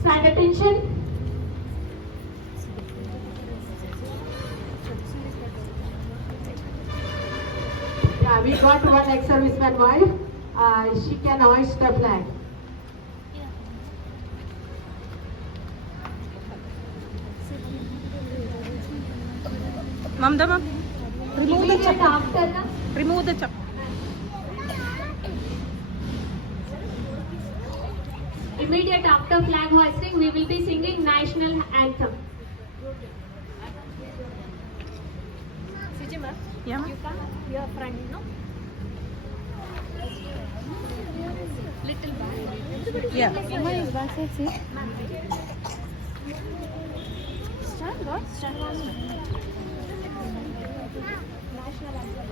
Stand attention. Yeah, we got one ex-serviceman wife. She can hoist the flag. Ma'am, remove the after chap. Remove the chap. Immediate after flag hoisting, we will be singing national anthem. Yeah, ma'am. You come, your friend, no? Little back. Yeah. Stand what? Stand what? National anthem.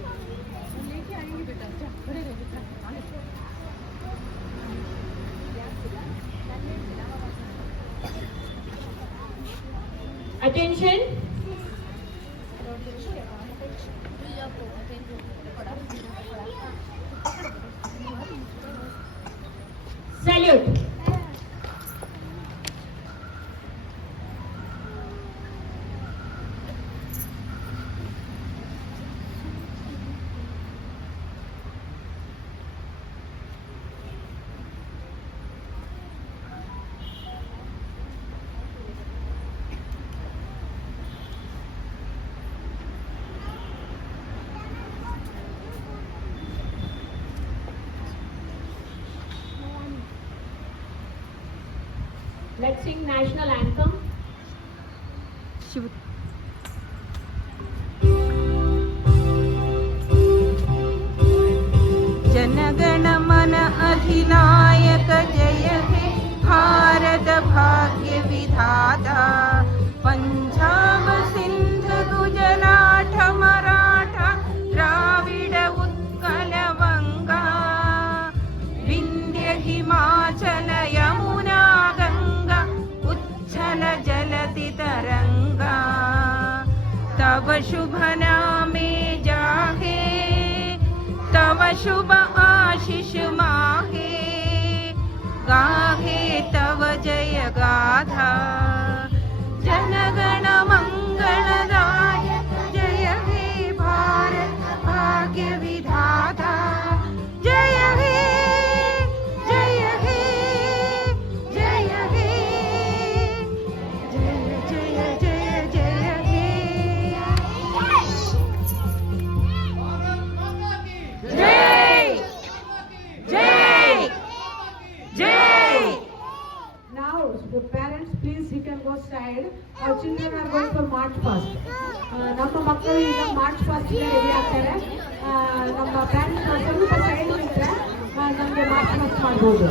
Attention. Salute. Let's sing national anthem. Shoot. जनगण मन अधिनायक जय हे भारत भाग्य विधाता पंजाब सिंध गुजरात मराठा द्राविड उत्कल गंगा विंध्य हिमाचल यमुना गंगा उच्छल जलति तरंगा तव शुभ नामे जाहे तव शुभ आशीष माहे गाहे तव जय गाथा जनगण मंगलदायक जय हे भारत भाग्य विधाता जय हे जय हे जय हे जय जय जय जय हे जय जय जय. Now, the parents, please you can go side. Our children are going for march past. ನಮ್ಮ ಮಕ್ಕಳು ಈಗ ಮಾರ್ಚ್ ಪಾಸ್ಟ್ ರೆಡಿ ಆಗ್ತಾರೆ. ನಮ್ಮ ಪ್ಯಾರೆಂಟ್ಸ್ ಸ್ವಲ್ಪ ಸೈಡ್ ನಿಂತರೆ ನಮಗೆ ಮಾರ್ಚ್ ಪಾಸ್ಟ್ ಮಾಡ್ಬೋದು.